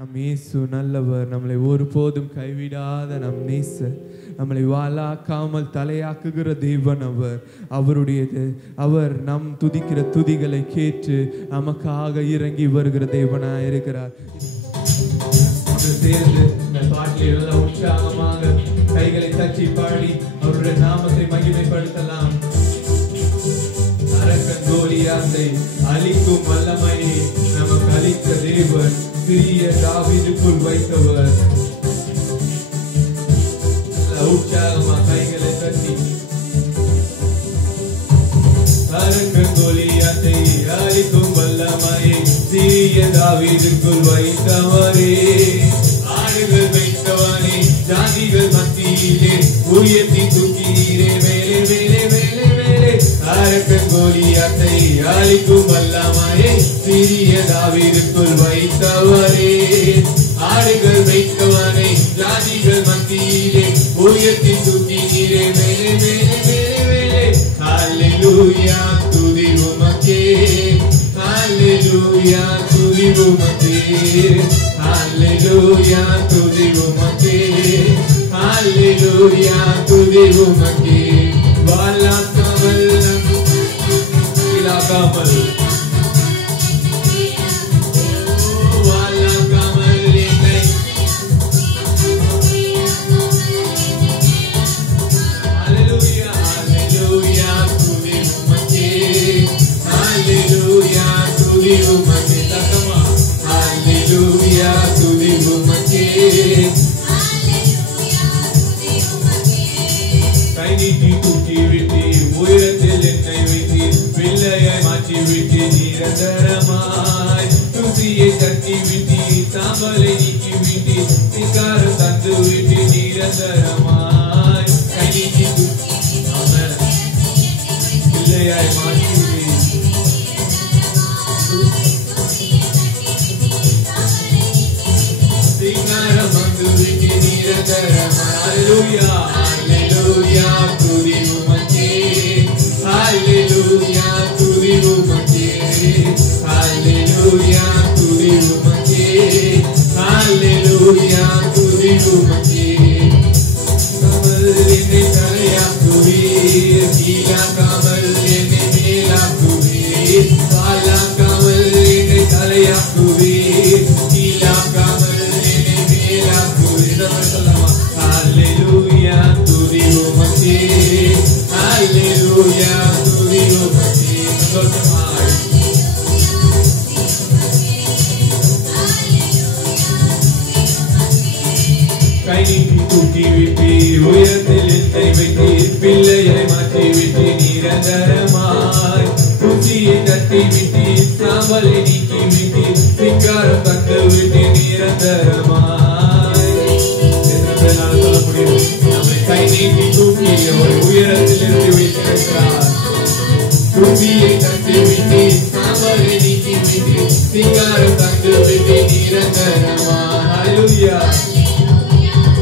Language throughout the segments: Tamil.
நம் இயேசு நல்லவர், நம்மளை ஒருபோதும் கைவிடாத நம் நேசர், நம்மளை வாளாக்காமல் தலையாக்குகிற தேவன் அவருடையது. அவர் நம் துதிக்கிற துதிகளை கேட்டு நமக்காக இறங்கி வருகிற தேவனாய் இருக்கிறார். சேர்ந்து இந்த பாட்டில் எல்லாம் உற்சாகமாக கைகளை தட்டி பாடி அவருடைய நாமத்தை மகிமைப்படுத்தலாம். அரக்கன் கோலியாத்தை அழிக்கும் வல்லமையை நமக்கு அளித்த தேவன், சிறிய தாவீதுக்குள் வைத்தவர். உற்சாகமா கைகளை தட்டி அரக்கன் கோலியாத்தை அழிக்கும் வல்லமையை சிறிய தாவீதுக்குள் வைத்தவரே, ஆடுகள் வைத்தவனே, ஜாதிகள் மத்தியிலே உயர்த்தி தூக்கினீரே, மேலே மேலே மேலே மேலே. அரக்கன் கோலியாத்தை அழிக்கும் வல்லமையை சிறிய தாவீதுக்குள் வைத்தவரே, ஆடுகள் வைத்தவனே, ஜாதிகள் மத்தியிலே உயர்த்தி தூக்கினீரே, மேலே மேலே மேலே மேலே. ஹல்லேலூயா துதி உமக்கே, ஹல்லேலூயா துதி உமக்கே, ஹல்லேலூயா துதி உமக்கே, ஹல்லேலூயா துதி உமக்கே. வாழாக்காமல் இலாக்காமல் கை நீட்டி தூக்கி விட்டு உயரத்தில் என்னை வைத்து பிள்ளையாய் மாற்றி விட்டு நிரந்தரமாய் துதியை தட்டி விட்டு சாம்பலை நீக்கி விட்டு சிங்காரம் தந்து விட்டு நிரந்தரமாய் கை நீட்டி பிள்ளையாய் மாற்றி சிங்காரம் வந்து விட்டு நிரந்தரமாய். ஹல்லேலூயா ஹல்லேலூயா துதி உமக்கே, ஹல்லேலூயா துதி உமக்கே, ஹல்லேலூயா துதி உமக்கே, ஹல்லேலூயா துதி உமக்கே. கமல் என்னை தலையாக்குவீர், கீழாக்காமல் என்னை மேலாக்குவீர், வாழாக்காமல் என்னை தலையாக்குவீர், கீழாக்காமல் என்னை மேலாக்குவீர். சொல்லமா ஹல்லேலூயா துதி உமக்கே, ஹல்லேலூயா துதி உமக்கே. சந்தோஷமாய் கை நீட்டி தூக்கி விட்டு உயரத்தில் என்னை வைத்து பிள்ளையை மாற்றி விட்டு நிரந்தரமாய் குச்சியை தட்டி விட்டு சாம்பலை நீக்கி விட்டு சிங்காரம் தந்து விட்டு நிரந்தரமாய். சொல்ல முடியும், நம்மை கை நீட்டி தூக்கி ஒரு உயரத்தில் இருந்து வைத்திருக்கிறார். குச்சியை தட்டி விட்டு சாம்பலை நீக்கி விட்டு சிங்காரம் தந்து விட்டு நிரந்தரமாய். ஹல்லேலூயா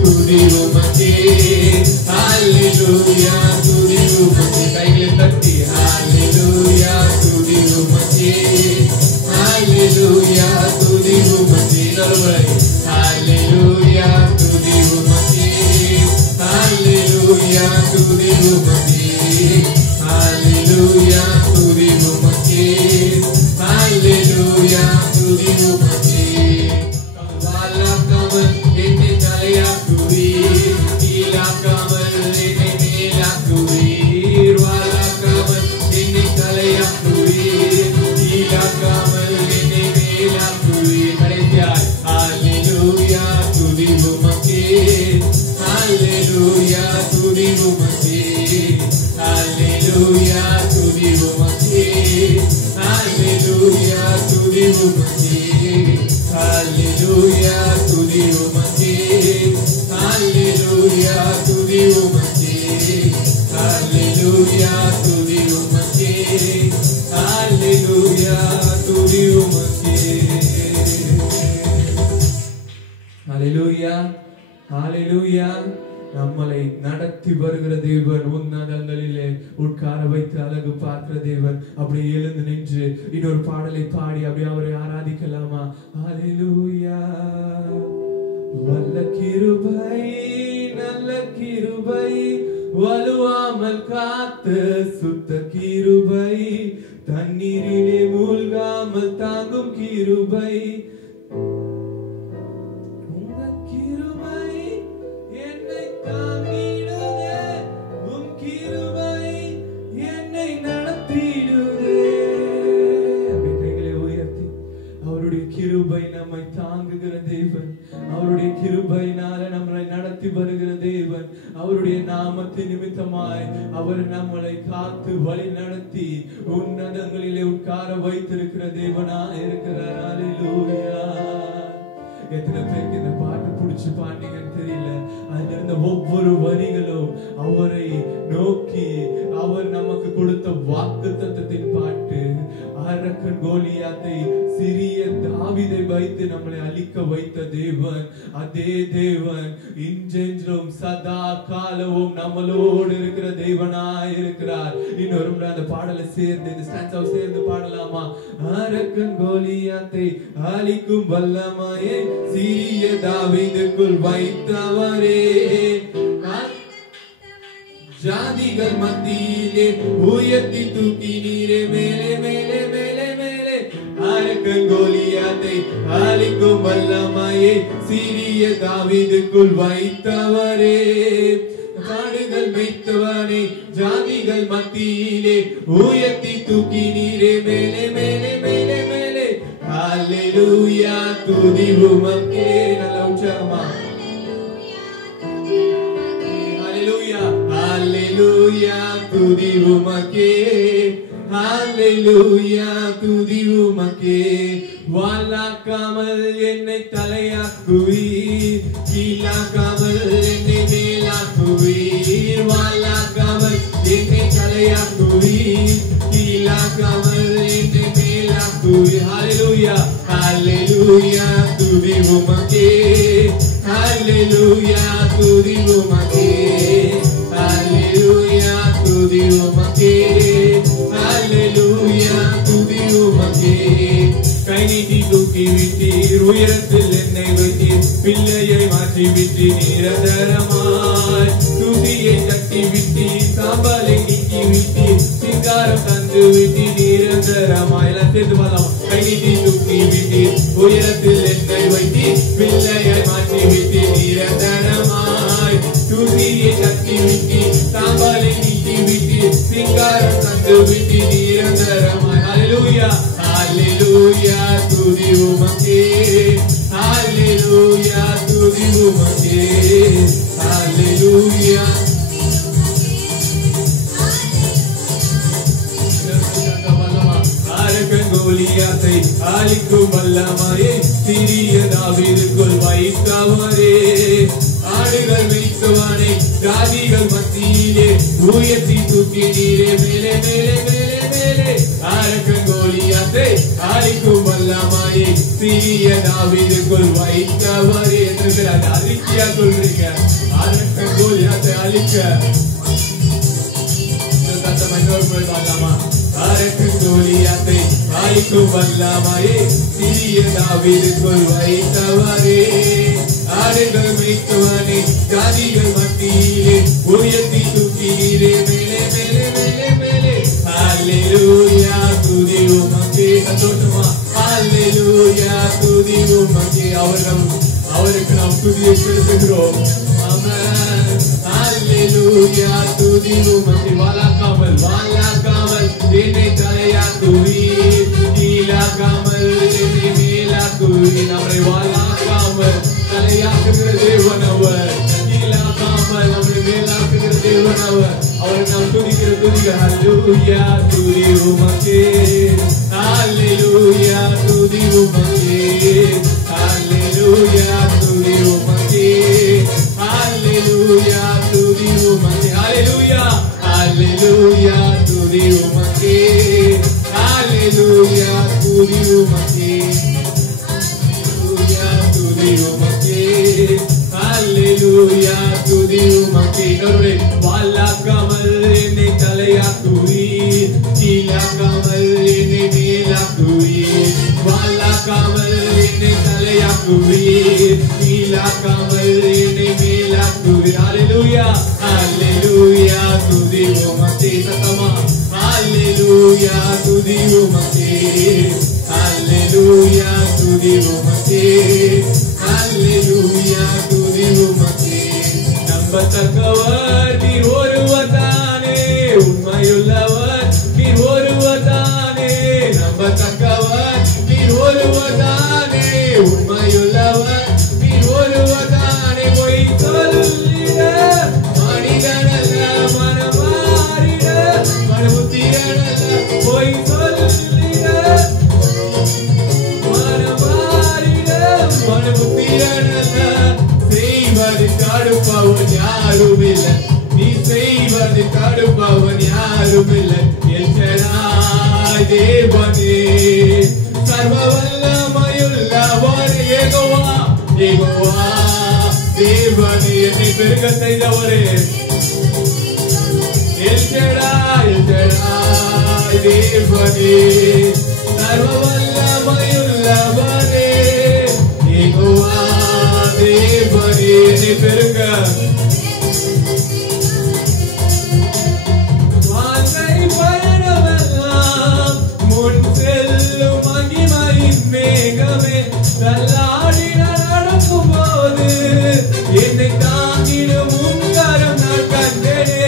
துதி உமக்கே, ஹல்லேலூயா துதி உமக்கே. கைகளை தட்டி ஹல்லேலூயா துதி உமக்கே, ஹல்லேலூயா துதி உமக்கே. நல்வரை ஹல்லேலூயா துதி உமக்கே, ஹல்லேலூயா துதி உமக்கே, ஹல்லேலூயா துதி உமக்கே, ஹல்லேலூயா துதி உமக்கே. வாழாக்காமல் என்னை தலையாக்குவீர், கீழாக்காமல் என்னை மேலாக்குவீர், வாழாக்காமல் என்னை தலையாக்குவீர், கீழாக்காமல் என்னை மேலாக்குவீர். கடைசியாய் ஹல்லேலூயா துதி உமக்கே, ஹல்லேலூயா துதி உமக்கே, ஹல்லேலூயா துதி உமக்கே, ஹல்லேலூயா துதி உமக்கே, ஹல்லேலூயா துதி உமக்கே, ஹல்லேலூயா துதி உமக்கே, ஹல்லேலூயா துதி உமக்கே, ஹல்லேலூயா துதி உமக்கே. ஹல்லேலூயா ஹல்லேலூயா நம்மளை நடத்தி வருகிற தேவன், உன்னதங்களிலே உட்கார வைத்து அழகு பார்க்கிற தேவன். அப்படி எழுந்து நின்று இன்னொரு பாடலை பாடி அப்படியே அவரை ஆராதிக்கலாமா? ஹல்லேலூயா. வல்ல கிருபை நல்ல கிருபை, வலுவாமல் காத்த சுத்த கிருபை, தண்ணீரிலே மூழ்காமல் தாங்கும் கிருபை, உங்க கிருபை என்னை தாங்கிடுதே, உன் கிருபை என்னை நடத்திடுதே. அப்படி கைகளை உயர்த்தி அவருடைய கிருபை நம்மை தாங்குகிற தேவன், அவருடைய கிருபையினால நம்மளை நடத்தி வருகிற தேவன், அவருடைய நாமத்தின் நிமித்தமாய் அவர் நம்மளை காத்து வழி நடத்தி உன்னதங்களிலே உட்கார வைத்திருக்கிற தேவனா இருக்கிறார். ஹல்லேலூயா. எத்தனை பேருக்கு இந்த பாட்டு பிடிச்சு பாட்டீங்கன்னு தெரியல. அதுல இருந்த ஒவ்வொரு வரிகளும் அவரை நோக்கி அவர் நமக்கு கொடுத்த வாக்குத்தத்தத்தின் பாட்டு. அரக்கன் கோலியாத்தை சிறிய தாவீதை வைத்து நம்மளை அழிக்க வைத்த தேவன், அதே தேவன் இன்றென்றும் சதா காலமும் நம்மளோடு இருக்கிற தேவனாய் இருக்கிறார். இன்னொரு முறை அந்த பாடலை சேர்ந்து இந்த ஸ்டான்ஸாவை சேர்ந்து பாடலாமா? அரக்கன் கோலியாத்தை அழிக்கும் வல்லமையை சிறிய தாவீதுக்குள் வைத்தவரே, ஜாதிகள் மத்தியிலே உயர்த்தி தூக்கி நீரே மேலே மேலே மேலே மேலே. அரக்கன் கோலியாத்தை அழிக்கும் வல்லமையை சிறிய தாவீதுக்குள் வைத்தவரே, காடுகள் மேய்த்தவனே, ஜாதிகள் மத்தியிலே உயர்த்தி தூக்கி நீரே மேலே மேலே மேலே மேலே. ஹல்லேலூயா. துதி உமக்கே. நல்ல உற்சாகமா ஹல்லேலூயா. துதி உமக்கே. ஹல்லேலூயா. துதி உமக்கே. வாலாக்காமல் என்னை தலையாக்குவீர், கீழாக்காமல் என்னை மேலாக்குவீர். வாலாக்காமல் என்னை தலையாக்குவீர், கீழாக்காமல் என்னை மேலாக்குவீர். ஹல்லேலூயா. ஹல்லேலூயா. துதி உமக்கே. ஹல்லேலூயா. துதி உமக்கே. ஹல்லேலூயா. துதி உமக்கே. ஹல்லேலூயா. துதி உமக்கே. கை நீட்டி தூக்கி விட்டீர், உயரத்தில் என்னை வைத்தீர், பிள்ளையை மாற்றி விட்டீர் நிரந்தரமாய். துதியை தட்டி விட்டீர், சாம்பலை நீக்கி விட்டீர், சிங்காரம் தந்து விட்டீர் நிரந்தரமாய். எல்லாம் சேர்ந்து பார்க்கலாம். கை நீட்டி தூக்கி விட்டீர், உயரத்தில் என்னை வைத்தீர், பிள்ளையை மாற்றி விட்டீர் நிரந்தரமாய். துதியை தட்டி விட்டீர், சாம்பலை நீக்கி விட்டீர், சிங்காரம் தந்து விட்டீர் நிரந்தரமாய். ஹல்லேலூயா. ஹல்லேலூயா. துதி உமக்கே. ஹல்லேலூயா. துதி உமக்கே. ஹல்லேலூயா. அரக்கன் கோலியாத்தை அழிக்கும் வல்லமையை சிறிய தாவீதுக்குள் வைத்தவரே, ஆடுகள் மேய்த்தவனே, ஜாதிகள் மத்தியிலே உயர்த்தி தூக்கி நீரே மேலே மேலே மேலே மேலே. அரக்கன் கோலியாத்தை அழிக்கும் வல்லமையை சிறிய தாவீதுக்குள் வைத்தவரே. என்று பேர் அதை அறிக்கையா சொல்றீங்க. அரக்கன் கோலியாத்தை அழிக்க இன்னொரு முறை பார்க்கலாமா? அரக்கன் கோலியாத்தை அழிக்கும் வல்லமையை சிறிய தாவீதுக்குள் வைத்தவரே, ஆடுகள் மேய்த்தவனே, ஜாதிகள் மத்தியிலே உயர்த்தி தூக்கி நீரே மேலே மேலே மேலே மேலே. ஹல்லேலூயா. துதி உமக்கே. சந்தோஷமா? ஹல்லேலூயா. துதி உமக்கே. அவருக்கு நாம் துதியை செலுத்துகிறோம். ஆமென். ஹல்லேலூயா. துதி உமக்கே. வாலாக்காமல் வாலாக்காமல் என்னை தலையாக்குவீர், கீழாக்காமல் என்னை மேலாக்குவீர். அவரை வாலாக்காமல் தலையாக்குகிற தேவன் அவர், கீழாக்காமல் நம்மை மேலாக்குகிற தேவன் அவர். அவரை நாம் துதிக்கிற துதிகள். ஹல்லேலூயா. துதி உமக்கே. ஹல்லேலூயா. துதி உமக்கே. ஹல்லேலூயா. துதி உமக்கே. ஹல்லேலூயா. துதி உமக்கே. ஹல்லேலூயா. ஹல்லேலூயா. துதி உமக்கே. ஹல்லேலூயா. துதி உமக்கே. ஹல்லேலூயா. துதி உமக்கே. ஹல்லேலூயா. துதி வாழாக்காமல் என்னை மேலாக்குவீர். ஹல்லேலூயா ஹல்லேலூயா துதி உமக்கே. சத்தமா ஹல்லேலூயா துதி உமக்கே. ஹல்லேலூயா துதி உமக்கே. ஹல்லேலூயா துதி உமக்கே. நம்பத்தக்கவர் நீர் ஒருவர் தானே, உண்மையுள்ளவர் நீர் ஒருவர் தானே. நம்பத்தக்கவர் நீர் ஒருவர் தானே, உண்மையுள்ளவர் நீர் ஒருவர் தானே. பொய் சொல்லிட மனிதனல்ல, மனமாறிட மனமுத்திரனல்ல. பொய் சொல்லிட மனமாறிட மனமுத்திரனல்ல. செய்வது தடுப்பவன் யாரும் இல்லை, நீ செய்வது தடுப்பவன் யாரும் இல்லை. எல் ஷடாய் தேவனே, சர்வ வல்லமையுள்ளவர் யெகோவா. யெகோவா தேவனே, என்னை பெருக செய்தவரே. எல் ஷடாய் தேவனே, சர்வ வல்லமையுள்ளவரே யெகோவா தேவனே, என்னை பெருக. வாழ்க்கை பயணமெல்லாம் முன் செல்லும் மகிமையின் மேகமே. தள்ளாடி நடக்கும் போது என்னை தாங்கிடும் உன் கரம் நான் கண்டேனே.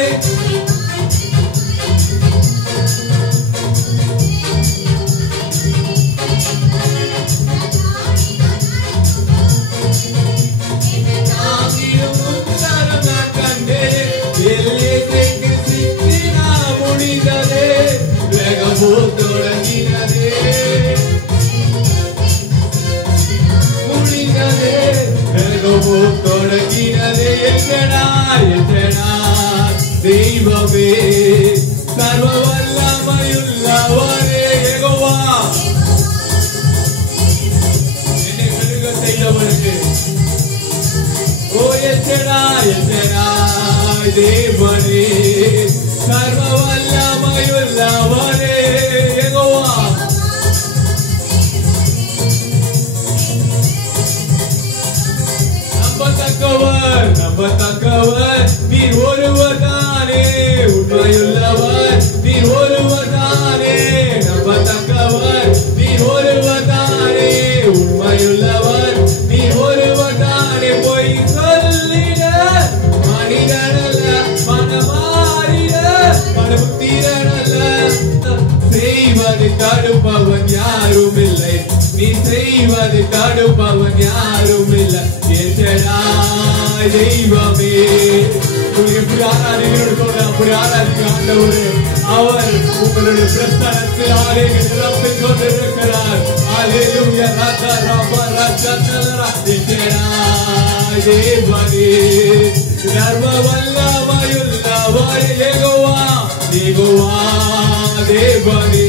தெய்வமே சர்வ வல்லமையுள்ளவரே யெகோவா, என்னை பெருக செய்தவரே. ஓ எல் ஷடாய் தேவனே, சர்வ வல்லமையுள்ளவரே யெகோவா. நம்பத்தக்கவர் நீர் ஒருவர் தானே, உண்மையுள்ளவர் நீர் ஒருவர் தானே. நம்பத்தக்கவர் நீர் ஒருவர் தானே, உண்மையுள்ளவர் நீர் ஒருவர் தானே. பொய் சொல்லிட மனிதனல்ல, மனமாறிட மனமுத்திரனல்ல. செய்வது தடுப்பவன் யாரும் இல்லை, நீ செய்வது தடுப்பவன் யாரும் இல்லை. எல் ஷடாய் தெய்வமே, அப்படி ஆராதிக்க ஆண்டவரே. அவர் உங்களுடைய பிரஸ்தானத்தில் ஆலயங்கள் நிரப்பிக் கொண்டிருக்கிறார். ஹல்லேலூயா ராஜா ராபா ராஜா தலரா. எல் ஷடாய் தேவனே, சர்வ வல்லமையுள்ளவர் யெகோவா. யெகோவா தேவனே,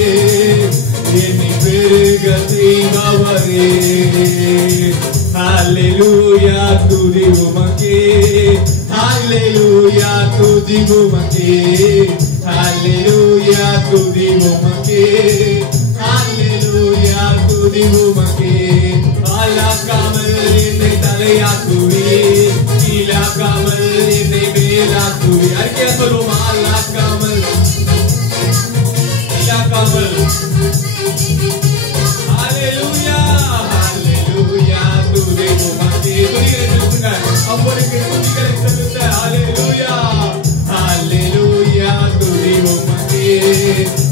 என்னை பெருக செய்பவரே. ஹல்லேலூயா துதி உமக்கே. ஹல்லேலூயா துதி உமக்கே. ஹல்லேலூயா துதி உமக்கே. ஹல்லேலூயா துதி உமக்கே. ஆளாக்காமல் என்னை தலையாக்குவீர், கீழாக்காமல் என்னை மேலாக்குவீர். அறிக்கையா சொல்லுவோம், ஆளாக்காமல் கீழாக்காமல். ஹல்லேலூயா ஹல்லேலூயா துதி உமக்கே. துதிகளை செலுத்துங்க, அவருக்கு துதிகளை செலுத்த. ஹல்லேலூயா ஹல்லேலூயா துதி உமக்கே.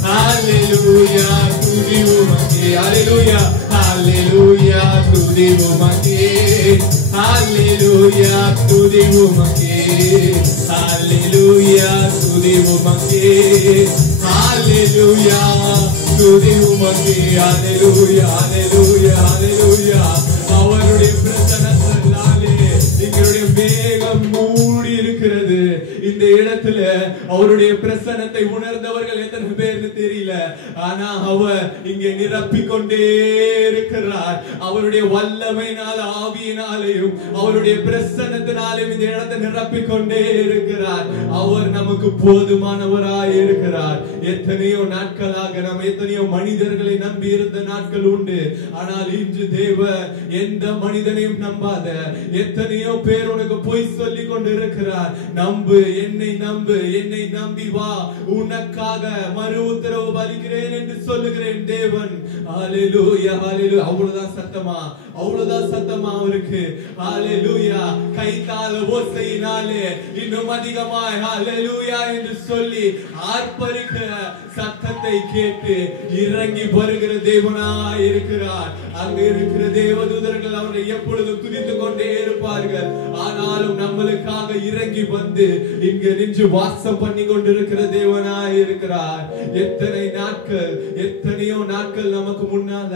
ஹல்லேலூயா துதி உமக்கே. ஹல்லேலூயா ஹல்லேலூயா துதி உமக்கே. ஹல்லேலூயா துதி உமக்கே. ஹல்லேலூயா துதி உமக்கே. ஹல்லேலூயா துதி உமக்கே. ஹல்லேலூயா ஹல்லேலூயா ஹல்லேலூயா. அவருடைய பிரசன்னத்தினாலே எங்களுடைய மேகம் மூடி இருக்கிறது. இந்த இடத்துல அவருடைய பிரசன்னத்தை உணர்ந்தவர்கள் எத்தனை பேருக்கு தெரியல. ஆனா அவர் இங்கே நிரப்பிக் கொண்டே இருக்கிறார். அவருடைய வல்லமையினால, ஆவியினாலையும் அவருடைய பிரசன்னத்தினாலையும் இந்த இடத்தை நிரப்பிக் கொண்டே இருக்கிறார். அவர் நமக்கு போதுமானவராய் இருக்கிறார். எத்தனையோ நாட்களாக நாம் எத்தனையோ மனிதர்களை நம்பி இருந்த நாட்கள் உண்டு. ஆனால் இன்று தேவன் எந்த மனிதனையும் நம்பாத எத்தனையோ பேர் உனக்கு பொய் சொல்லி கொண்டு இருக்கிறார். நம்பு, என்னை நம்பு, என்னை நம்பி வா, உனக்காக மறு உத்தரவு அளிக்கிறேன் என்று சொல்லுகிறேன் தேவன். ஹalleluya, ஹalleluya. அவ்வளவுதான் சத்தமா, அவ்வளவுதான் சத்தமா அவருக்கு. ஹalleluya. கைத்தாள ஓசையினாலே இன்னும் அதிகமாய் ஹalleluya என்று சொல்லி ஆர்ப்பரிக்க சத்தத்தை கேட்டு இறங்கி வருகிற தேவனாய் இருக்கிறார். அங்கு இருக்கிற தேவதூதர்கள் அவரை எப்பொழுதும் துதித்துக் கொண்டே இருப்பார்கள். ஆனாலும் நம்மளுக்காக இறங்கி வந்து இங்கு நின்று வாசம் பண்ணி கொண்டிருக்கிற தேவனாய் இருக்கிறார். எத்தனை நாட்கள், எத்தனையோ நாட்கள் நமக்கு முன்னால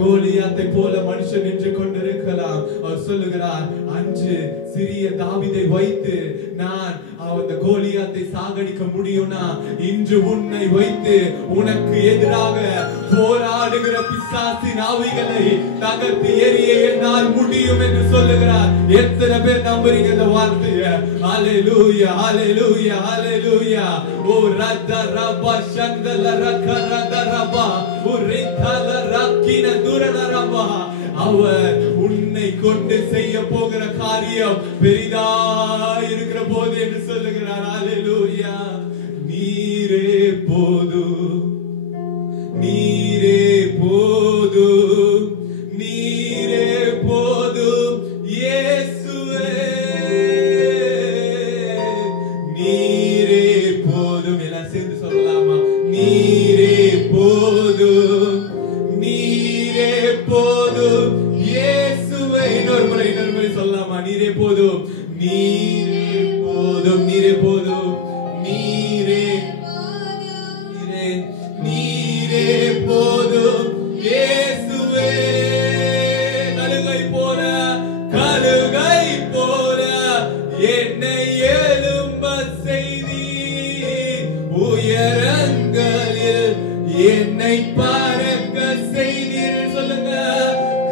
கோலியாத்தை போல மனுஷன் நின்று கொண்டிருக்கலாம். அவர் சொல்லுகிறார், அன்று சிறிய தாவீதை வைத்து நான் அந்த கோலியாத்தை சாகடிக்க முடியும்னா இன்று உன்னை வைத்து உனக்கு எதிராக போராடுகிற பிசாசின் ஆவிகளை தகர்த்து எறிய என்னால் முடியும் என்று சொல்லுகிறார். எத்தனை பேர் நம்புறீங்க இந்த வார்த்தையை? ஹalleluya, ஹalleluya, ஹalleluya. ஓ ரதரபா சந்தலரகரதரபா உரிதலரக்கின துரதரபா. அவர் உன்னை கொண்டு செய்ய போகிற காரியம் பெரிதாய் இருக்கிற போது என்று சொல்லுகிறார். ஹalleluya. நீரே போதும், நீரே போதும், நீரே போதும் இயேசுவே, நீரே போதும். எல்லாம் சேர்ந்து சொல்லலாமா? நீரே போதும், நீரே போதும் இயேசுவே. இன்னொரு முறை சொல்லலாமா? நீரே போதும், நீரே போதும், நீரே போதும், நீரே நீரே நீரே போதும் இயேசுவே. கழுகை போல, கழுகை போல என்னை எழும்ப செய்தி, உயரங்களில் என்னை பறக்க செய்தீர். சொல்லுங்க.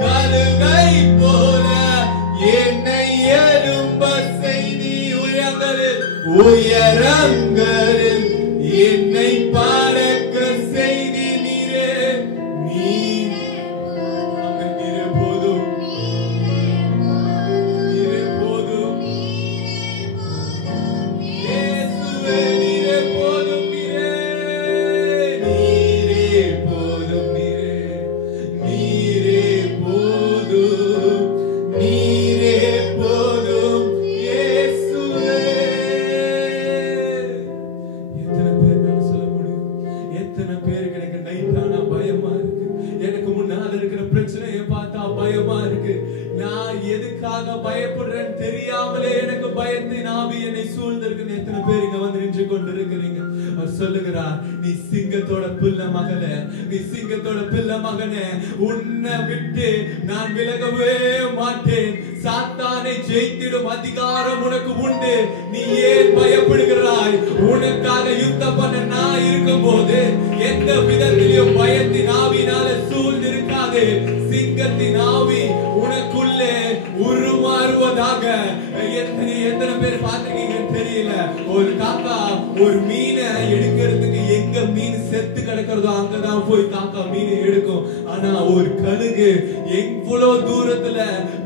கழுகை போல என்னை எழும்ப செய்தி, உயரங்களில் என்னை பறக்க செய்தி. நீரே, நீரே போதும், நீரே போதும் இயேசுவே, நீரே போதும், நீரே, நீரே போதும், நீரே, நீரே போதும், நீரே போதும் இயேசுவே. எத்தனை பேர் சொல்ல முடியும்? எத்தனை பேருக்கு எனக்கு நைட்டானா பயமா இருக்கு, எனக்கு முன்னால இருக்கிற பிரச்சனையை பார்த்தா பயமா இருக்கு, நான் எதுக்காக பயப்படுறேன்னு தெரியாமலே எனக்கு பயத்தின் ஆவி என்னை சூழ்ந்திருக்கு. எத்தனை பேர் இங்க வந்து நின்று கொண்டிருக்கிறீங்க? அவர் சொல்லுகிறார், நீ சிங்கத்தோட பிள்ளை மகளே, நீ சிங்கத்தோட பிள்ளை மகனே, உன்னை விட்டு நான் விலகவே மாட்டேன். சாத்தானை ஜெயித்திடும் அதிகாரம் உனக்கு உண்டு. நீ ஏன் பயப்படுகிறாய்? உனக்காக யுத்தம் பண்ண நான் இருக்கும் போது எந்த விதத்திலும் பயத்தின் ஆவினால சூழ்ந்து இருக்காது. சிங்கத்தின் ஆவி உனக்குள்ளே உருமாறுவதாக. எத்தனை பேர் பார்த்திருக்கீங்கன்னு தெரியல, ஒரு காக்கா ஒரு மீனை எடுக்கிறதுக்கு எங்க மீன் செத்து கிடக்கிறதோ அங்கதான் போய் காக்கா மீனை எடுக்கும். ஆனா ஒரு கழுகு எவ்வளவு தூரத்துல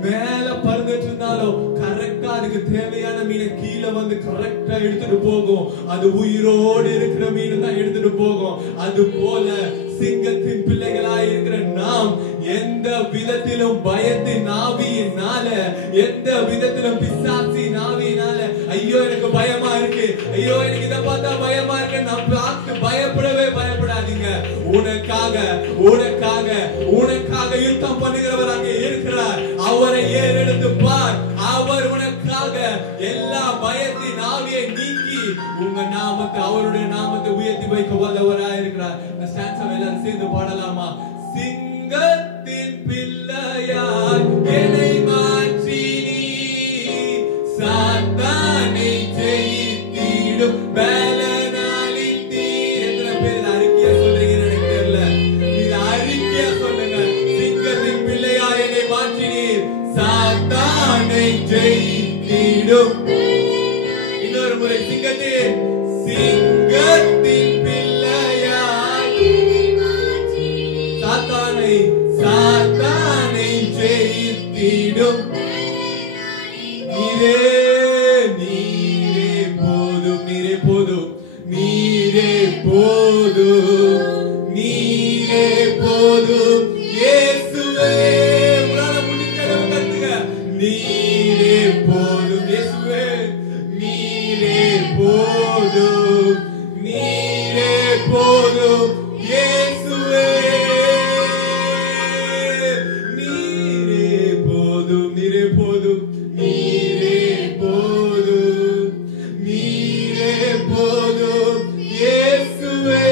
மேல பறந்துட்டு இருந்தாலும் கரெக்டா அதுக்கு தேவையான மீனை கீழே வந்து கரெக்டா எடுத்துட்டு போகும். அது உயிரோடு இருக்கிற மீன் தான் எடுத்துட்டு போகும். அது போல சிங்கத்தின் பிள்ளைகளாய் இருக்கிற நாம் எந்த விதத்திலும் பயத்தின் ஆவியினால, எந்த விதத்திலும் பிசாசின் ஆவியினால ஐயோ எனக்கு பயமா இருக்கு, ஐயோ எனக்கு இதை பார்த்தா பயமா இருக்கு நான் பார்த்து பயப்படவே பயப்படாதீங்க. உனக்காக உனக்காக உனக்காக யுத்தம் பண்ணுகிறவர் அங்கே இருக்கிறார். அவரை ஏறெடுத்து பார். அவர் உனக்காக எல்லா பயத்தின் ஆவியை நீக்கி உங்க நாமத்தை, அவருடைய நாமத்தை உயர்த்தி வைக்க வல்லவராய் இருக்கிறார். இந்த ஸ்டான்ஸை எல்லாரும் சேர்ந்து பாடலாமா? சிங்கத்தின் பிள்ளையார் என்னை மாற்றி சாத்தானை ஜெயித்திடும் நீரே போதும், நீரே போதும், நீரே போதும் இயேசுவே. உங்களால முடிஞ்சதை கத்துங்க. நீரே போதும் இயேசுவே, நீரே போதும், நீரே போதும் இயேசுவே, நீரே போதும், நீரே போதும், நீரே போதும், நீரே போதும் இயேசுவே.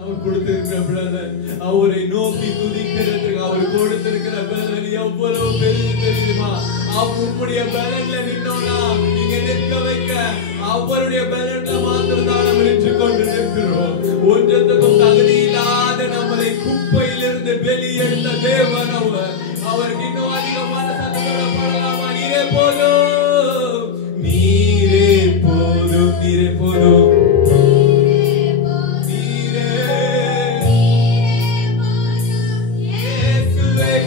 அவர் கொடுத்திருக்கிற பிரதர், அவரை நோக்கி துதிக்கிறதுக்கு அவர் கொடுத்திருக்கிற பலன் எவ்வளவு பெரிய தெரியுமா? அவருடைய பலன்ல நின்னோம்னா நீங்க நிற்க வைக்க அவருடைய பலன்ல மாத்திரம் தான் நம்ம நின்று கொண்டு நிற்கிறோம். ஒன்றத்துக்கும் தகுதி இல்லாத நம்மளை குப்பையிலிருந்து வெளியெடுத்த தேவன் அவர். அவருக்கு இன்னும் அதிகமான சந்தோஷப்படலாமா? நீரே போதும், நீரே போதும், நீரே போதும்,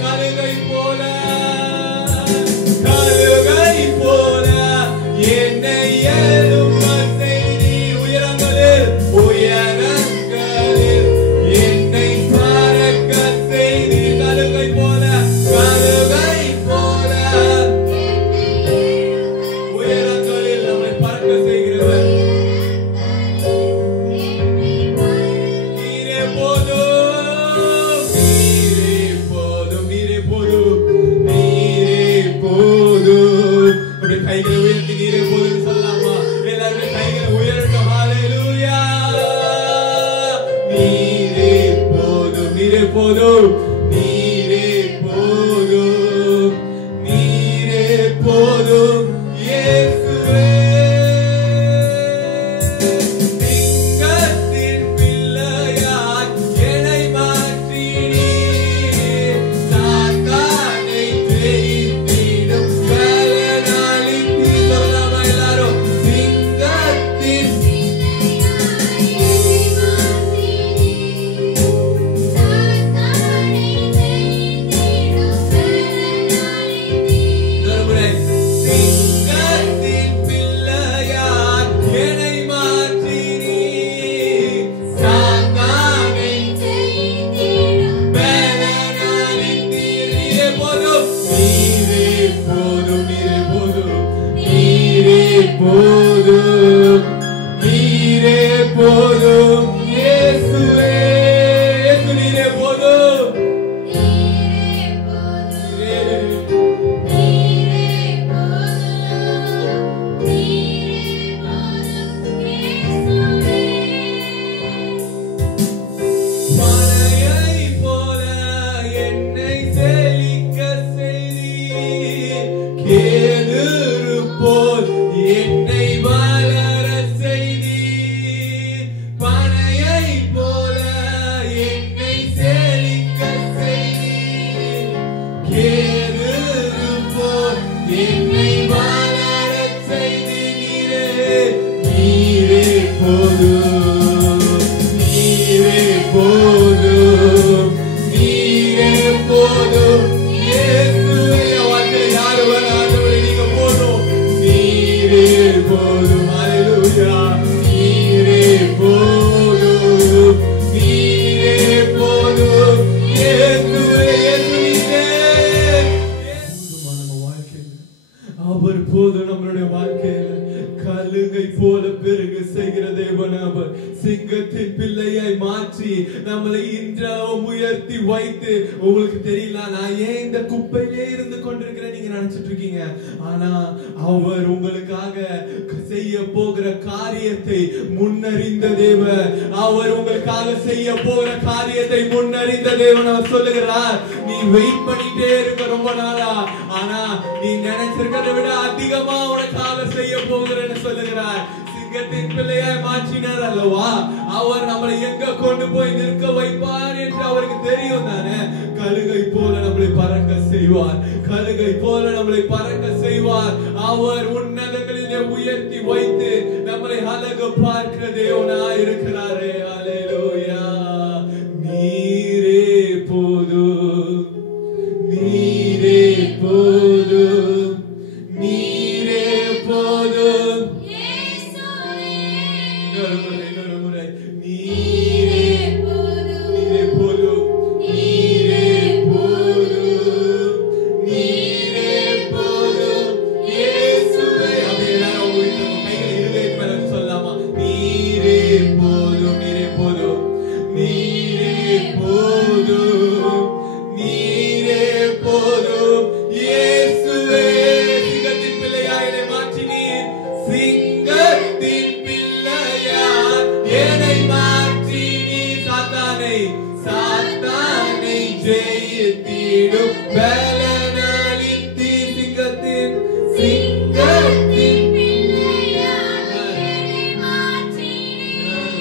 கழுகை போல, கழுகை போல என்னை எழும்ப செய்தி, உயரங்களில் உயரங்களில் என்னை பறக்க செய்தி, கழுகை போல, கழுகை போல உயரங்களில் நம்மை பறக்க செய்கிறவர். நீரே போதும், கைகளை உயர்த்தி நீரே போதும் சொல்லலாமா? எல்லாருமே கைகளை உயர்த்தோம். ஹல்லேலூயா. நீரே போதும், நீரே போதும், நீரே போதும், நீரே போதும் இயேசுவே. சிங்கத்தின் பிள்ளையாய் என்னை மாற்றி நீர் சாத்தானை ஜெயித்திடும் போதும், நீரே போதும் இயேசுவே. இயேசு நீரே போதும், நீரே போதும், நீரே போதும், நீரே போதும் இயேசுவே. மலையை போல என்னை செழிக்க செய்தீர், கேதுரு போல் என்னை வளர செய்தீர், பனையை போல என்னை செழிக்க செய்தீர், கேதுரு போல் என்னை வளர செய்தீர். நீரே போதும், நீரே போதும், நீரே போதும் இயேசுவே. வாழ்க்கையில் யாரு வராதவரை நீங்க போதும், நீரே போதும். ஹல்லேலூயா. நீரே போதும், நீரே போதும் இயேசுவே. நம்ம வாழ்க்கையில் அவர் போதும். நம்மளுடைய வாழ்க்கையில் கழுகை போல பெருக செய்கிற தேவன் அவர். சிங்கத்தின் பிள்ளையை மாற்றி நம்மளை இன்றும் உயர்த்தி வைத்து, உங்களுக்கு தெரியல நான் ஏன் இந்த குப்பையிலே இருந்து கொண்டிருக்கிறேன் நீங்க நினைச்சிட்டு இருக்கீங்க. ஆனா அவர் உங்களுக்காக செய்ய போகிற காரியத்தை முன்னறிந்த தேவன். அவர் உங்களுக்காக செய்ய போகிற காரியத்தை முன்னறிந்த தேவன். அவர் சொல்லுகிறார், நீ வெயிட் பண்ணிட்டே இருக்க ரொம்ப நாளா, ஆனா நீ நினைச்சிருக்கிறதை விட அதிகமா உனக்காக செய்ய போகிறேன்னு சொல்லுகிறார். சிங்கத்தின் பிள்ளையாய் மாற்றினார் அல்லவா? அவர் நம்மளை எங்க கொண்டு போய் நிற்க வைப்பார் என்று அவருக்கு தெரியும் தானே. கழுகை போல நம்மளை பறக்க செய்வார், கழுகை போல நம்மளை பறக்க செய்வார். அவர் உன்னதங்களிலே உயர்த்தி வைத்து நம்மளை அழகு பார்க்கிற தேவனாய் இருக்கிறாரே. ஹல்லேலூயா. நீரே போதும், நீரே போதும், நீரே போதும் இன்னொரு முறை நீரே போதும், நீரே போதும், நீரே போதும், நீரே போதும் இயேசுவே. அப்படியே எல்லாரும் உங்க கைகளை இருதயத்து மேல சொல்லலாமா? நீரே போதும், நீரே போதும், நீரே போதும், நீரே போதும் இயேசுவே. சிங்கத்தின் பிள்ளையாய் என்னை மாற்றினீர், சிங்கத்தின் பிள்ளையாய் என்னை மாற்றினீர். சாத்தானை ஜெயித்திடும் பலனளித்தி. சிங்கத்தின்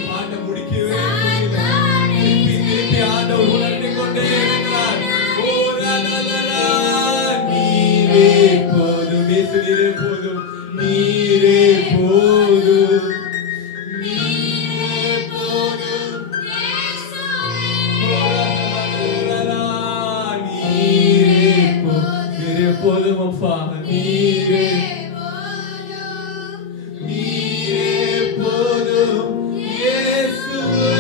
பாட்டை முடிக்கவே திருப்பி ஆண்டவர் உணர்ந்து கொண்டே இருக்கிறார். நீரே போதும் இயேசு, நீரே போதும், நீரே போதும், நீரே போதும் நீரே போதும் அப்பா. நீரே நீரே போதும் இயேசுவே.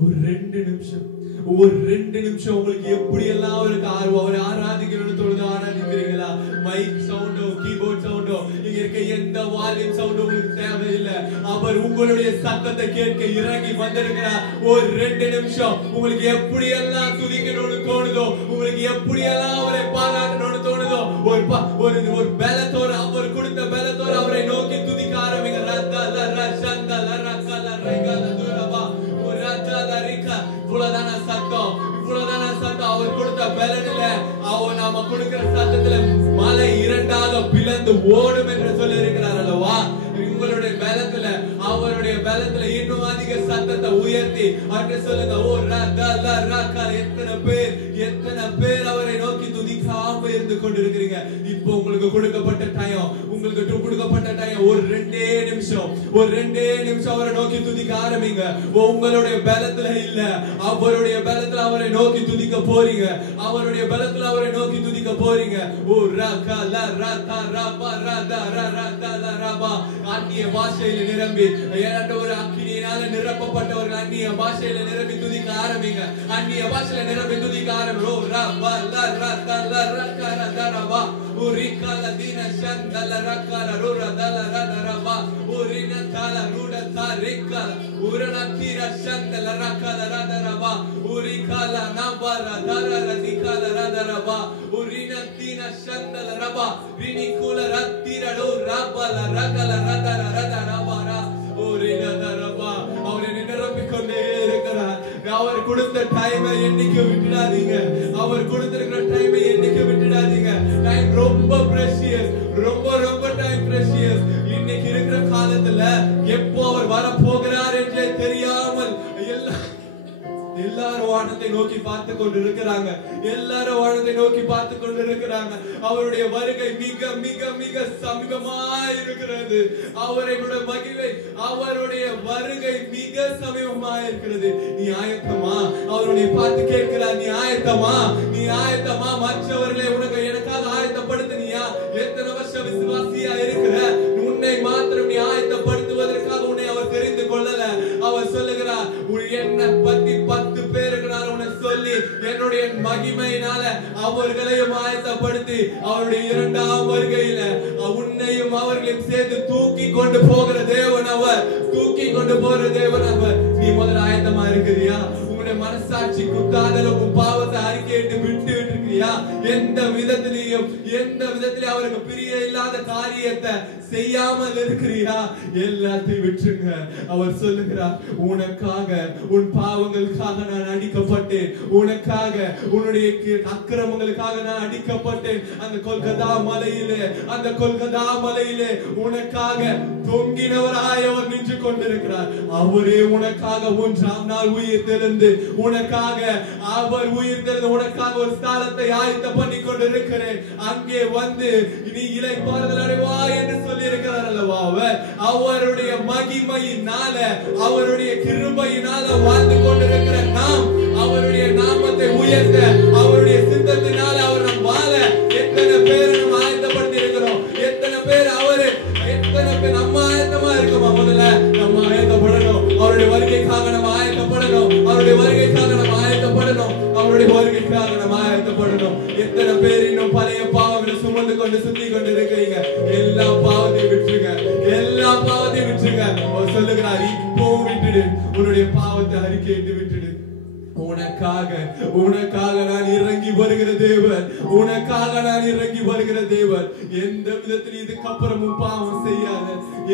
ஒரு 2 நிமிஷம் உங்களுக்கு எப்படி எல்லாம் அவரை ஆராதிக்கணும்னு தோணுது ஆராதிக்கிறீங்களா? மைக் சவுண்டோ, கீபோர்ட் சவுண்டோ, இங்க இருக்க எந்த வால்யூம் சவுண்டோ உங்களுக்கு தேவையில்லை. அவர் உங்களுடைய சத்தத்தை கேட்க இறங்கி வந்திருக்கிறார். ஒரு 2 நிமிஷம் உங்களுக்கு எப்படி எல்லாம் துதிக்கணும்னு தோணுதோ, உங்களுக்கு எப்படி எல்லாம் அவரை பாராட்டணும்னு தோணுதோ, ஒரு பலத்தோட, அவர் கொடுத்த பலத்தோட அவரை நோக்கி துதிக்க ஆரம்பிங்க. இவ்வளவுதான சத்தம், இவ்வளவுதான சத்தம். அவர் கொடுத்த பலனில அவர் நாம கொடுக்கிற சத்தத்துல மலை 2ஆக பிளந்து ஓடும் என்று சொல்லி இருக்கிறார் அல்லவா? உங்களுடைய பலத்துல, அவருடைய பலத்துல இன்னும் அதிக சத்தத்தை உயர்த்தி அப்படி சொல்லுங்க. ஓ ரா, எத்தனை பேர் அவரை நோக்கி துதிக்காம இருந்து கொண்டிருக்கிறீங்க. இப்போ உங்களுக்கு கொடுக்கப்பட்ட டைம், ஒரு 2 நிமிஷம் அவரை நோக்கி துதிக்க ஆரம்பிங்க. உங்களுடைய பலத்துல இல்ல, அவருடைய பலத்துல அவரை நோக்கி துதிக்க போறீங்க. அவருடைய பலத்துல அவரை நோக்கி துதிக்க போறீங்க. ஓ ரா கா லா ரா தா ரா பா ரா தா ரா ரா தா லா ரா பா. அந்நிய பாஷையில நிரம்பி, ஒரு அக்கினியினால நிரப்பப்பட்டவர்கள் அந்நிய பாஷையில நிரம்பி துதிக்க ஆரம்பிங்க. அந்நிய பாஷையில நிரம்பி துதிக்க ஆரம்பி. ஓ ரா பா லா ரா தா லா ரா கா ரா தா ரா பா. உரிகா லா தீன சந்தல ரா கா ரா ரூ ரா தா லா ரா தா ரா பா. உரின தால ரூட தா ரிகா உரன தீர சந்தல ரா கா ரா தா ரா பா. உரிகா லா நம்பா ரா தா ரா ரா திகா ரா தா ரா பா. உரின தீன சந்தல ரா பா. ரினி குல ரா தீர ரூ ரா பா லா ரா கா ரா தா ரா ரா ரா பா ரா. உரின தா ரா பா. அவரை நிரப்பிக் கொண்டே இருக்கிறார். அவர் கொடுத்த டைமை என்னைக்கு விட்டுடாதீங்க. அவர் கொடுத்திருக்கிற டைமை என்னைக்கு விட்டுடாதீங்க. டைம் ரொம்ப பிரஷியஸ், ரொம்ப டைம் பிரஷியஸ். இன்னைக்கு இருக்கிற காலத்துல எப்போ அவர் வர போகிறார் என்றே தெரியாமல் எல்லாரும் வானத்தை நோக்கி பார்த்து கொண்டு இருக்கிறாங்க. அவருடைய வருகை மிக மிக மிக சமீபமாய் இருக்கிறது. அவருடைய மகிமை, அவருடைய வருகை மிக சமீபமாய் இருக்கிறது. நீ ஆயத்தமா? அவருடைய பார்த்து கேட்கிறார், நீ ஆயத்தமா? மற்றவர்களை உனக்கு எனக்காக ஆயத்தப்படுத்தினியா? எத்தனை வருஷம் விசுவாசியா இருக்கிற? உன்னை மாத்திரம் நீ ஆயத்தப்படுத்துவதற்காக உன்னை அவர் தெரிந்து கொள்ளல. அவர் சொல்லுகிறார், என்னை பத்தி 10 பேருக்குனால உன்னை சொல்லி என்னுடைய மகிமையினால அவர்களையும் ஆயத்தப்படுத்தி அவருடைய 2ஆம் வருகையில உன்னையும் அவர்களையும் சேர்த்து தூக்கி கொண்டு போகிற தேவன் அவர். நீ முதல்ல ஆயத்தமா இருக்கிறியா? உன்னுடைய மனசாட்சி குத்தாதல உன் பாவத்தை அறிக்கையிட்டு விட்டு இருக்கிறியா? எந்த விதத்திலையும் அவருக்கு பிரிய இல்லாத காரியத்தை செய்யாமல் இருக்கிறியா? எல்லாத்தையும் விட்டுருங்க. அவர் சொல்லுகிறார், உனக்காக, உன் பாவங்களுக்காக நான் அடிக்கப்பட்டேன், உனக்காக, உன்னுடைய அக்கிரமங்களுக்காக நான் அடிக்கப்பட்டேன். அந்த கொல்கத்தா மலையிலே உனக்காக தொங்கினவராய் அவர் நின்று கொண்டிருக்கிறார். அவரே உனக்காக 3ஆம் நாள் உயிர் தெழுந்து உனக்காக ஒரு ஸ்தலத்தை ஆயத்த பண்ணி கொண்டிருக்கிறேன். அங்கே வந்து நீ இளைப்பாறுதல் அடைவாய் என்று சொல்லி இருக்கிறார் அல்லவா? அவருடைய மகிமையினால, அவருடைய கிருபையினால வாழ்ந்து கொண்டிருக்கிற நாம் அவருடைய நாமத்தை உயர்த்த, அவருடைய சித்தத்தினால அவர் நம் வாழ எத்தனை பேரை நம்ம ஆயத்தப்படுத்தி இருக்கிறோம்? எத்தனை பேர் கொண்டு சுத்தி கொண்டு இருக்கிறீங்க, எல்லா பாவத்தையும் விட்டுருங்க, எல்லா பாவத்தையும் விட்டுருங்க. அவர் சொல்லுகிறார், இப்போ விட்டுடு, உன்னுடைய பாவத்தை அறிக்கையிட்டு விட்டுடு. உனக்காக உனக்காக நான் இறங்கி வருகிற தேவன், உனக்காக நான் இறங்கி வருகிற தேவன். எந்த விதத்திலும் இதுக்கப்புறமும் பாவம் செய்யாத,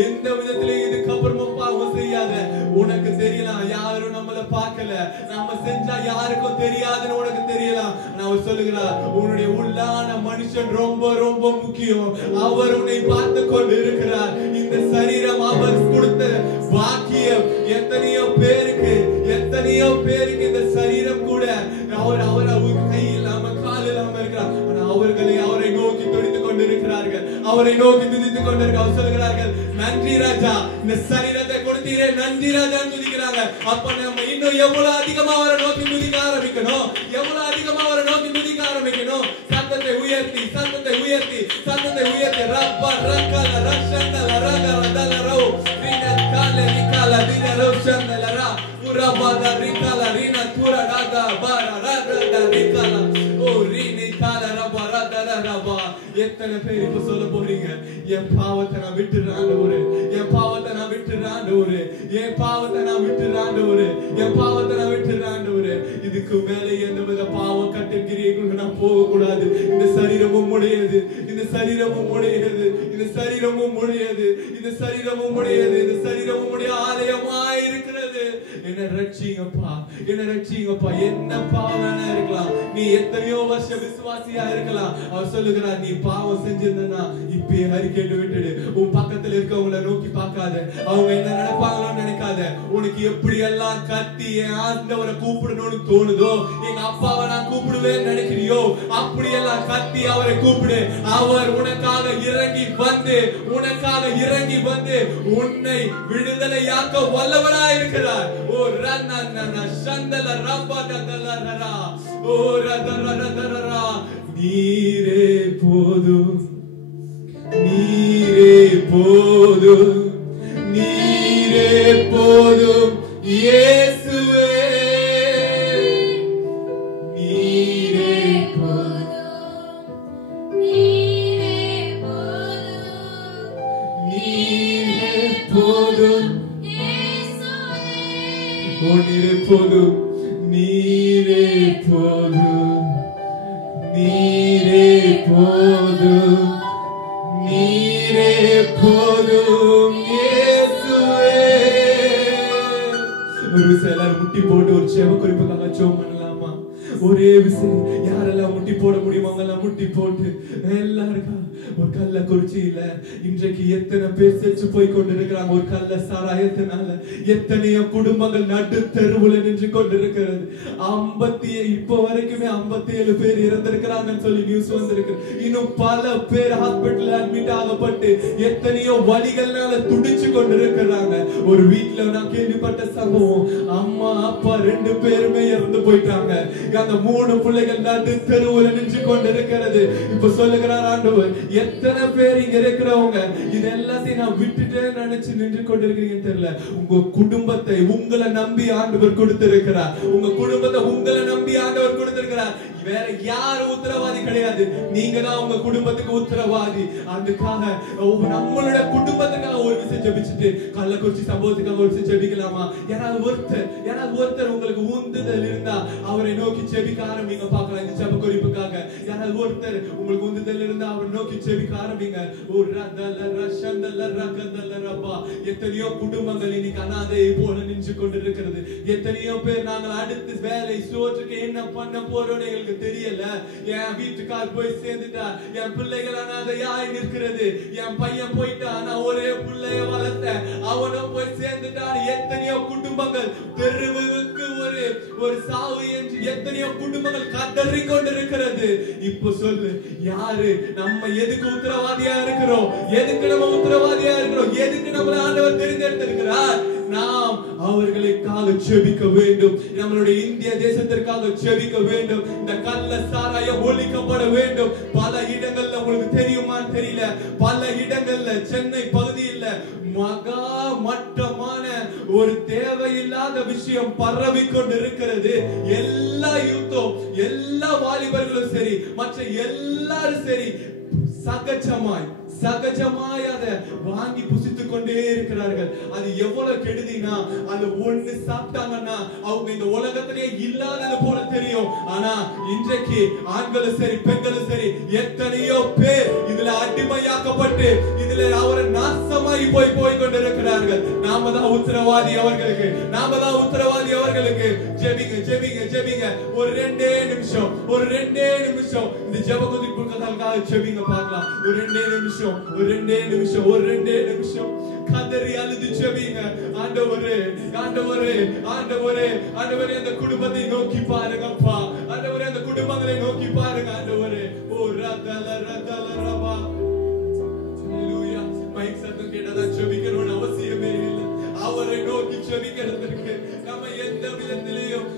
எந்த விதத்திலும் இதுக்கப்புறமும் பாவம் செய்யாத. உனக்கு தெரியலாம், யாரும் நம்மள பார்க்கல, நம்ம செஞ்சா யாருக்கும் தெரியாதுன்னு உனக்கு தெரியலாம். நான் சொல்லுகிறார், உன்னுடைய உள்ளான மனுஷன் ரொம்ப ரொம்ப முக்கியம். அவர் உன்னை பார்த்து கொண்டு இருக்கிறார். இந்த சரீரம் அவர் கொடுத்த பாக்கியம். எத்தனையோ பேருக்கு இந்த சரீரம் கூட அவர் கை இல்லாம கால் இல்லாம இருக்கிறார். ஆனா அவரை நோக்கி துடித்துக் கொண்டிருக்கிறார்கள், அவரை நோக்கி துதித்துக் கொண்டிருக்க சொல்கிறார்கள், நன்றி ராஜா, இந்த சரீரத்தை கொடுத்தீரே, நன்றி ராஜா துதிக்கிறாங்க. அப்ப நம்ம இன்னும் எவ்வளவு அதிகமா அவரை நோக்கி துதிக்க ஆரம்பிக்கணும், எவ்வளவு அதிகமா அவரை நோக்கி துதிக்க ஆரம்பிக்கணும். சத்தத்தை உயர்த்தி ரப்பா ரக்கல ரஷந்தல ரகல ரோ ரீன கால நிகால திரோ சந்தல ரா உரபாத ரிகால ரீன துர ராகா பார ராகா ரிகால ஓ ரீனி கால ரபா ரதர ரபா. எத்தனை பேர் இப்ப சொல்ல போறீங்க, என் பாவத்தை நான் விட்டுறேன் ஆண்டவரே, என் பாவத்தை நான் விட்டுறேன் ஆண்டவரே, என் பாவத்தை நான் விட்டுறேன் ஆண்டவரே, என் பாவத்தை நான் விட்டுறேன் ஆண்டவரே. இதுக்கு மேல எந்த வித பாவ கட்டுக்கிறீர்கள் நான் போக கூடாது. இந்த சரீரமும் உடையது, இந்த சரீரமும் உடையது, இந்த சரீரமும் உடையது, இந்த சரீரமும் உடையது, இந்த சரீரமும் உடைய ஆலயமாய் இருக்கிறது. என்ன ரட்சிங்கப்பா, என்ன ரட்சிங்கப்பா. என்ன பாவம் இருக்கலாம், நீ எத்தனையோ வருஷம் விசுவாசியா இருக்கலாம். அவர் சொல்லுகிறார், நீ பாவம் செஞ்சிருந்தா இப்பயே அறிக்கையிட்டு விட்டுடு. உன் பக்கத்துல இருக்கவங்களை நோக்கி பார்க்காத, அவங்க என்ன நினைப்பாங்களோன்னு நினைக்காத. உனக்கு எப்படி எல்லாம் கத்தி என் ஆண்டவரை கூப்பிடணும்னு தோணுதோ, எங்க அப்பாவை நான் கூப்பிடுவேன்னு நினைக்கிறியோ, அப்படி எல்லாம் கத்தி அவரை கூப்பிடு. அவர் உனக்காக இறங்கி வந்து உன்னை விடுதலையாக்க வல்லவராய் இருக்கிறார். ஓ ரன்னன சந்தல ரப்பதலரா ஓ ரதரதரரா. நீரே போதும், நீரே போதும், நீரே போதும் இயேசுவே, நீரே போதும், நீரே போதும், நீரே போதும் இயேசுவே. ஓ நீரே போதும், நீரே போதும், நீரே போதும், நீரே போதும் இயேசுவே. ஒரு சிலர் முட்டி போட்டு ஒரு செவ குறிப்புக்காக ஜெபம் பண்ணலாமா? ஒரே விஷயம், யாரெல்லாம் முட்டி போட முடியுமோ அவங்கெல்லாம் முட்டி போட்டு எல்லாருக்கும் ஒரு கல்ல குறிச்சியில இன்றைக்கு எத்தனை பேர் செச்சு போய் கொண்டிருக்கிறாங்க. ஒரு கல்ல சாராயத்தினால எத்தனையோ குடும்பங்கள் நடு தெருவுல நின்று கொண்டிருக்கிறது. இப்போ வரைக்குமே 57 பேர் இறந்திருக்கிறாங்கன்னு சொல்லி நியூஸ் வந்திருக்கு. இன்னும் பல பேர் ஹாஸ்பிட்டல் அட்மிட் ஆகப்பட்டு எத்தனையோ வலிகள்னால துடிச்சு கொண்டிருக்கிறாங்க. ஒரு வீட்டுல நான் கேள்விப்பட்ட சம்பவம், அம்மா அப்பா 2 பேருமே இறந்து போயிட்டாங்க. அந்த 3 பிள்ளைகள் நடு தெருவுல நின்று கொண்டிருக்கிறது. இப்ப சொல்லுகிறார் ஆண்டவர், எத்தனை பேர் இங்க இருக்கிறவங்க இது எல்லாத்தையும் நான் விட்டுட்டேன்னு நினைச்சு நின்று கொண்டிருக்கீங்கன்னு தெரியல. உங்க குடும்பத்தை உங்களை நம்பி ஆண்டவர் கொடுத்திருக்கிறார். உங்க குடும்பத்தை உங்களை நம்பி ஆண்டவர் கொடுத்திருக்கிறார். வேற யாரும் உத்தரவாதி கிடையாது, நீங்க தான் உங்க குடும்பத்துக்கு உத்தரவாதி. அதுக்காக நம்மளோட குடும்பத்துக்காக ஒரு விஷயம் ஜெபிச்சுட்டு கள்ளக்குறிச்சி சம்பவத்துக்காக ஒரு விஷயம் ஜெபிக்கலாமா? யாராவது ஒருத்தர் உங்களுக்கு உந்துதல் இருந்தா அவரை நோக்கி ஜெபிக்க ஆரம்பிங்க. பார்க்கலாம் இந்த ஜெப குறிப்புக்காக. யாராவது ஒருத்தர் உங்களுக்கு உந்துதல் இருந்தா அவரை நோக்கி ஜெபிக்க ஆரம்பிங்க. எத்தனையோ குடும்பங்கள் இன்னைக்கு அனாதை போல நின்று கொண்டிருக்கிறது. எத்தனையோ பேர் நாங்கள் அடுத்த வேலை சோற்றுக்கு என்ன பண்ண போறோம்னு எங்களுக்கு தெரியல. என் வீட்டுக்கார் போய் சேர்ந்துட்டா, என் பிள்ளைகள் அனாதையாய் நிற்கிறது. என் பையன் போயிட்டான், நான் ஒரே பிள்ளைய வளர்த்தேன், அவனும் போய் சேர்ந்துட்டான். எத்தனையோ குடும்பங்கள் தெருவுக்கு ஒரு சாவு என்று எத்தனையோ குடும்பங்கள் கதறி கொண்டிருக்கிறது. இப்போ சொல்லு, யாரு நம்ம எதுக்கு உத்தரவாதியா இருக்கிறோம்? எதுக்கு நம்ம உத்தரவாதியா இருக்கிறோம்? எதுக்கு நம்மள ஆண்டவர் தெரிந்தெடுத்திருக்கிறார்? நாம் அவர்களுக்காக ஜெபிக்க வேண்டும். நம்மளுடைய இந்திய தேசத்திற்காக ஜெபிக்க வேண்டும். இந்த கள்ள சாராயம் ஒழிக்கப்பட வேண்டும். பல இடங்கள்ல உங்களுக்கு தெரியுமான்னு தெரியல, பல இடங்கள்ல சென்னை பகுதியில் மகா மட்டமான ஒரு தேவையில்லாத விஷயம் பரவி கொண்டிருக்கிறது. எல்லா யூத்தும், எல்லா வாலிபர்களும் சரி, மற்ற எல்லாரும் சரி, சகஜமாய் அதை வாங்கி புசித்துக் கொண்டே இருக்கிறார்கள். அது எவ்வளவு கெடுதினா, அது ஒண்ணு சாப்பிட்டாங்கன்னா அவங்க இந்த உலகத்திலே இல்லாதது போல தெரியும். ஆனா இன்றைக்கு ஆண்களும் சரி பெண்களும் சரி எத்தனையோ பேர் இதுல அடிமையாக்கப்பட்டு இதுல அவரை நாசமாகி போய் கொண்டிருக்கிறார்கள். நாம தான் உத்தரவாதி அவர்களுக்கு. ஜெபிங்க. ஒரு ரெண்டே நிமிஷம் இந்த ஜெப குறிப்புகளுக்காக ஜெபிங்க பார்க்கலாம். ஒரு ரெண்டே நிமிஷம் கதறி அழுது ஜெபிங்க. ஆண்டவரே அந்த குடும்பத்தை நோக்கி பாருங்கப்பா. ஆண்டவரே அந்த குடும்பங்களை நோக்கி பாருங்க. ஆண்டவரே ஓ ரதல ரபா. ஹalleluya. மைக் சத்தம் கேட்டா ஜெபிக்கணும்னு அவசியமே இல்லை. அவரை நோக்கி ஜெபிக்கிறதுக்கு நம்ம எந்த விதத்திலேயும்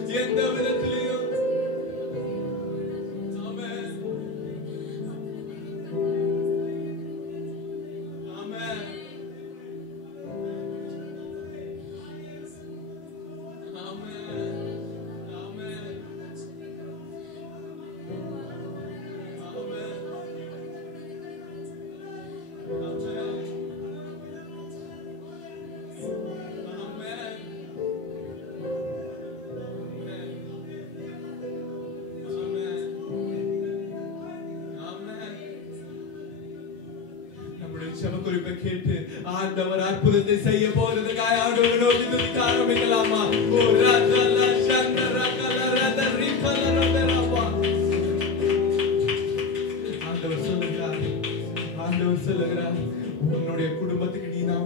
ஜெபக்குறிப்பை கேட்டு ஆண்டவர் அற்புதத்தை செய்ய போறதுக்காக ஆண்டவரை நோக்கி துதிக்க ஆரம்பிக்கலாமா? ஓ ரதல சந்தர கலரத ரிகலரத ரபா. ஆண்டவர் சொல்லுகிறார் உன்னுடைய குடும்பத்துக்கு நீ தான்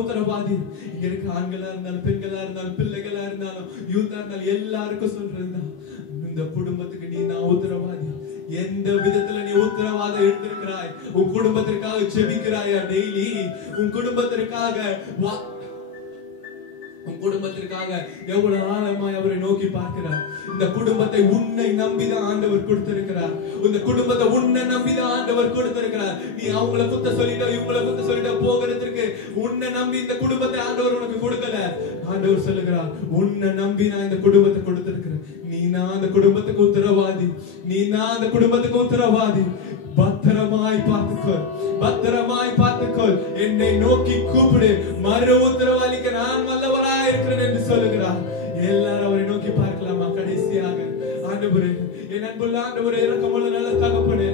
உத்தரவாதி. இங்க இருக்க ஆண்களா இருந்தாலும் பெண்களா இருந்தாலும் பிள்ளைகளா இருந்தாலும் யூத்தா இருந்தாலும் எல்லாருக்கும் சொல்றேன், இந்த குடும்பத்துக்கு நீ தான் உத்தரவாதி. எந்த விதத்துல நீ உத்தரவாதம் எடுத்திருக்கிறாய்? உன் குடும்பத்திற்காக ஜெபிக்கிறாயா டெய்லி? உன் குடும்பத்திற்காக எவ்வளவு ஆழமாய் அவரை நோக்கி பார்க்கிறார். இந்த குடும்பத்தை உன்னை நம்பிதான் ஆண்டவர் கொடுத்திருக்கிறார். இந்த குடும்பத்தை உன்னை நம்பிதான் ஆண்டவர் கொடுத்திருக்கிறார். நீ அவங்கள குத்த சொல்லிட்டோ இவங்கள குத்த சொல்லிட்டோ போகிறதுக்கு உன்னை நம்பி இந்த குடும்பத்தை ஆண்டவர் உனக்கு கொடுக்கல. ஆண்டவர் சொல்லுகிறார், உன்னை நம்பி நான் இந்த குடும்பத்தை கொடுத்திருக்கிறேன். நீ நான் அந்த குடும்பத்துக்கு உத்தரவாதி. பத்திரமாய் பார்த்துக்கொள். என்னை நோக்கி கூப்பிடு, மறு உத்தரவாளிக்கு நான் வல்லவராய் இருக்கிறேன் என்று சொல்லுகிறார். எல்லாரும் அவரை நோக்கி பார்க்கலாமா? கடைசியாக ஆண்டவரே, என் அன்புள்ள ஆண்டவரே, இரக்கமுள்ள நல்ல தகப்பனே,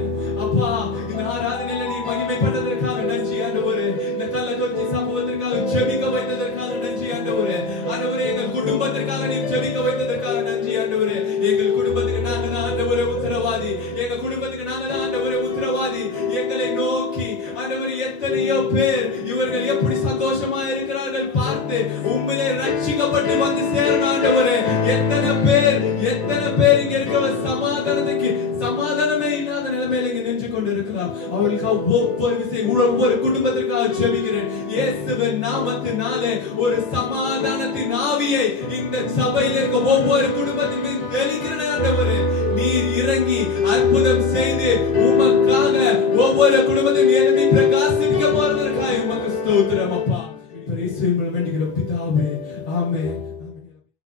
அப்பா இந்த ஆராதனையில நீ மகிமைப்பட்டதற்காக நன்றி ஆண்டவரே. இந்த கள்ளக்குறிச்சி சம்பவத்திற்காக ஜெபிக்க வைத்ததற்காக நன்றி ஆண்டவரே. எங்கள் குடும்பத்திற்காக நீ ஜெபிக்க வைத்ததற்காக நன்றி ஆண்டவரே. எங்கள் குடும்பத்துக்கு நாங்க தான் ஆண்டவரே உத்தரவாதி. எங்களை நோக்கி ஆண்டவரே எத்தனையோ பேர் இவர்கள் எப்படி சந்தோஷமா இருக்கிறார்கள் பார்த்து உண்மையிலே ரட்சிக்கப்பட்டு வந்து சேரணும் ஆண்டவரே. எத்தனை பேர் இங்க இருக்கிற சமாதானமே இல்லாத நிலைமையில இங்க நின்று கொண்டிருக்கிறார். அவர்களுக்காக ஒவ்வொரு குடும்பத்திற்காக ஜெபிக்கிறேன். இயேசுவின் நாமத்தினாலே ஒரு சமாதானத்தின் ஆவியை இந்த சபையில் இருக்க ஒவ்வொரு குடும்பத்தின் மீது தெளிக்கிறேன் ஆண்டவரே. நீர் இறங்கி அற்புதம் செய்து உமக்காக ஒவ்வொரு குடும்பத்தையும் எழுப்பி பிரகாசிக்க போறதற்காக உமக்கு ஸ்தோத்திரம் அப்பா. இயேசுவின் மூலம் வேண்டுகிறோம் பிதாவே, ஆமென்.